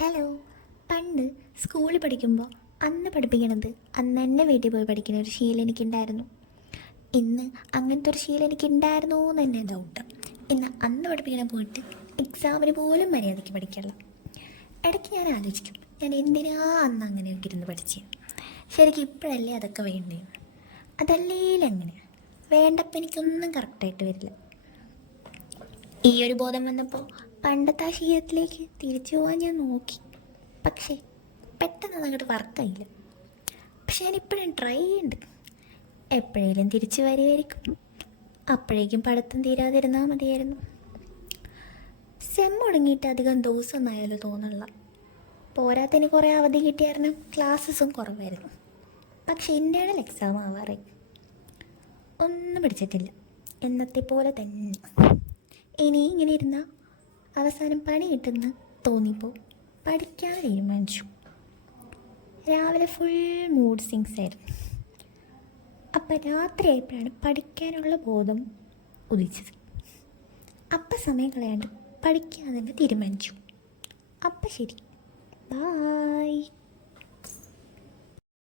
Hello. പണ്ട് സ്കൂളിൽ പഠിക്കുമ്പോൾ അന്ന് പഠിപ്പിക്കണത് അന്ന് തന്നെ വീട്ടിൽ പോയി പഠിക്കുന്ന ഒരു ശീലം എനിക്കുണ്ടായിരുന്നു. ഇന്ന് അങ്ങനത്തെ ഒരു ശീലം എനിക്കുണ്ടായിരുന്നോ എന്ന് തന്നെ ഡൗട്ട്. ഇന്ന് അന്ന് പഠിപ്പിക്കണ പോയിട്ട് എക്സാമിന് പോലും മര്യാദയ്ക്ക് പഠിക്കില്ല. ഇടയ്ക്ക് ഞാൻ ആലോചിക്കും, ഞാൻ എന്തിനാ അന്ന് അങ്ങനെയൊക്കെ ഇരുന്ന് പഠിച്ചത്. ശരിക്കും ഇപ്പോഴല്ലേ അതൊക്കെ വേണ്ടേ? അതല്ലേലങ്ങനെ വേണ്ടപ്പോൾ എനിക്കൊന്നും കറക്റ്റായിട്ട് വരില്ല. ഈ ഒരു ബോധം വന്നപ്പോൾ പണ്ടത്തെ ആ ശീലത്തിലേക്ക് തിരിച്ചു പോകാൻ ഞാൻ നോക്കി. പക്ഷേ പെട്ടെന്ന് അങ്ങോട്ട് വർക്കായില്ല. പക്ഷെ ഞാനിപ്പോഴും ട്രൈ ചെയ്യുന്നുണ്ട്. എപ്പോഴേലും തിരിച്ചു വരുമായിരിക്കും. അപ്പോഴേക്കും പഠിത്തം തീരാതിരുന്നാൽ മതിയായിരുന്നു. സെം തുടങ്ങിയിട്ട് അധികം ദിവസമൊന്നും ആയാലും തോന്നില്ല. പോരാത്തതിന് കുറേ അവധി കിട്ടിയായിരുന്നു. ക്ലാസ്സസും കുറവായിരുന്നു. പക്ഷെ ഇൻ്റേണൽ എക്സാം ആവാറായി. ഒന്നും പഠിച്ചിട്ടില്ല, എന്നത്തെ പോലെ തന്നെ. ഇനി ഇങ്ങനെ ഇരുന്നാൽ അവസാനം പണി കിട്ടുന്ന തോന്നിയപ്പോൾ പഠിക്കാൻ തീരുമാനിച്ചു. രാവിലെ ഫുൾ മൂഡ് സിങ്സ് ആയിരുന്നു. അപ്പം രാത്രിയായപ്പോഴാണ് പഠിക്കാനുള്ള ബോധം ഉദിച്ചത്. അപ്പം സമയം കളയാണ്ട് പഠിക്കാൻ തന്നെ തീരുമാനിച്ചു. അപ്പം ശരി, ബായ്.